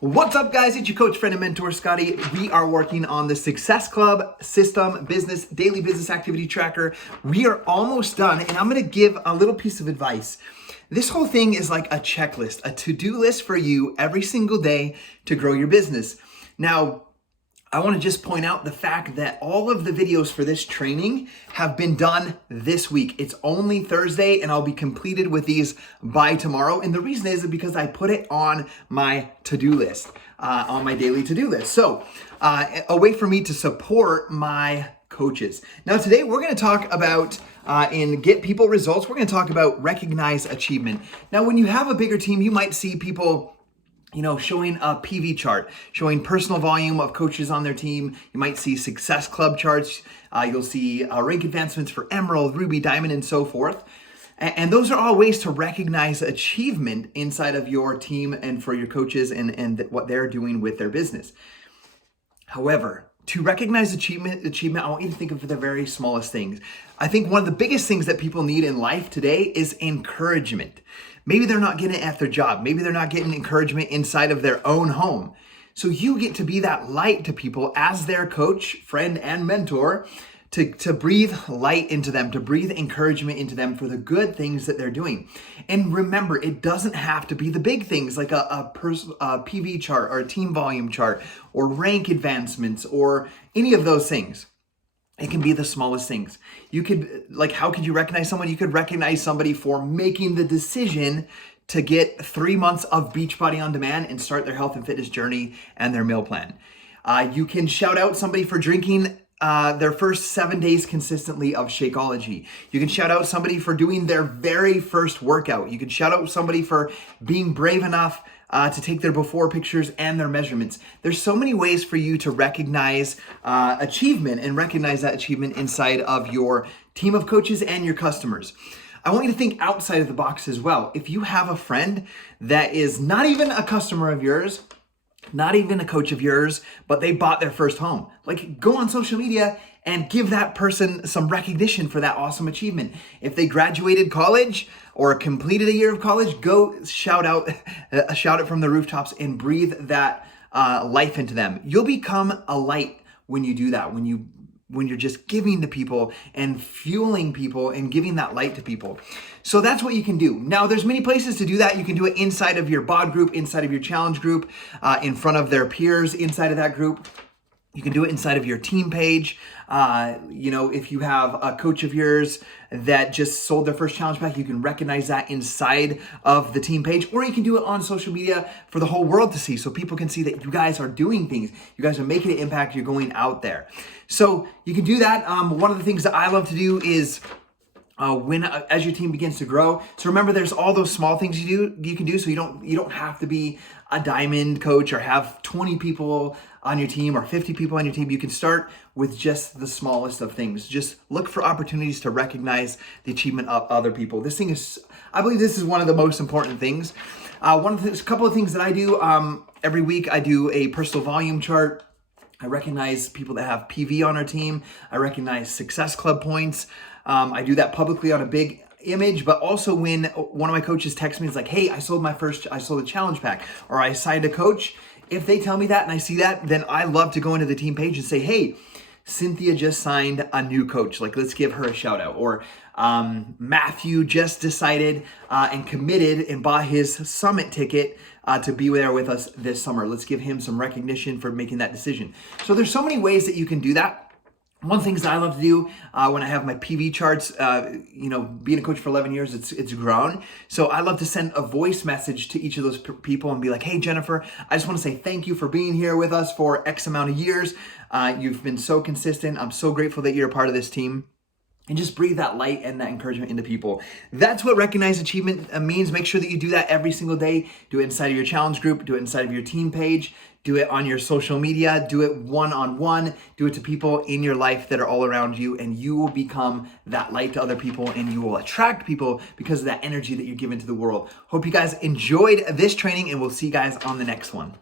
What's up, guys? It's your coach, friend, and mentor, Scotty. We are working on the Success Club System Business Daily Business Activity Tracker. We are almost done, and I'm going to give a little piece of advice. This whole thing is like a checklist, a to-do list for you every single day to grow your business. Now, I want to just point out the fact that all of the videos for this training have been done this week. It's only Thursday and I'll be completed with these by tomorrow. And the reason is because I put it on my to-do list, on my daily to-do list. So a way for me to support my coaches. Now today we're going to talk about in Get People Results, we're going to talk about recognize achievement. Now when you have a bigger team, you might see people showing a PV chart, showing personal volume of coaches on their team. You might see Success Club charts. You'll see rank advancements for Emerald, Ruby, Diamond, and so forth. And those are all ways to recognize achievement inside of your team and for your coaches and what they're doing with their business. However, to recognize achievement, I want you to think of the very smallest things. I think one of the biggest things that people need in life today is encouragement. Maybe they're not getting it at their job. Maybe they're not getting encouragement inside of their own home. So you get to be that light to people as their coach, friend, and mentor to breathe light into them, to breathe encouragement into them for the good things that they're doing. And remember, it doesn't have to be the big things like a PV chart or a team volume chart or rank advancements or any of those things. It can be the smallest things. You could, how could you recognize someone? You could recognize somebody for making the decision to get 3 months of Beachbody On Demand and start their health and fitness journey and their meal plan. You can shout out somebody for drinking their first 7 days consistently of Shakeology. You can shout out somebody for doing their very first workout. You can shout out somebody for being brave enough to take their before pictures and their measurements. There's so many ways for you to recognize achievement and recognize that achievement inside of your team of coaches and your customers. I want you to think outside of the box as well. If you have a friend that is not even a customer of yours, not even a coach of yours, but they bought their first home, go on social media and give that person some recognition for that awesome achievement. If they graduated college or completed a year of college, go shout it from the rooftops and breathe that life into them. You'll become a light when you do that, when you're just giving to people and fueling people and giving that light to people. So that's what you can do. Now, there's many places to do that. You can do it inside of your bod group, inside of your challenge group, in front of their peers inside of that group. You can do it inside of your team page. If you have a coach of yours that just sold their first challenge pack, you can recognize that inside of the team page, or you can do it on social media for the whole world to see so people can see that you guys are doing things. You guys are making an impact. You're going out there. So you can do that. One of the things that I love to do is as your team begins to grow. So remember, there's all those small things you can do. So you don't have to be a diamond coach or have 20 people on your team or 50 people on your team. You can start with just the smallest of things. Just look for opportunities to recognize the achievement of other people. I believe this is one of the most important things. A couple of things that I do every week, I do a personal volume chart. I recognize people that have PV on our team. I recognize Success Club points. I do that publicly on a big image, but also when one of my coaches texts me, it's like, hey, I sold a challenge pack, or I signed a coach. If they tell me that and I see that, then I love to go into the team page and say, hey, Cynthia just signed a new coach. Let's give her a shout out. Or Matthew just decided and committed and bought his summit ticket to be there with us this summer. Let's give him some recognition for making that decision. So there's so many ways that you can do that. One of the things that I love to do when I have my PV charts, being a coach for 11 years, it's grown. So I love to send a voice message to each of those people and be like, hey, Jennifer, I just want to say thank you for being here with us for X amount of years. You've been so consistent. I'm so grateful that you're a part of this team. And just breathe that light and that encouragement into people. That's what recognize achievement means. Make sure that you do that every single day. Do it inside of your challenge group. Do it inside of your team page. Do it on your social media. Do it one-on-one. Do it to people in your life that are all around you. And you will become that light to other people. And you will attract people because of that energy that you're giving to the world. Hope you guys enjoyed this training. And we'll see you guys on the next one.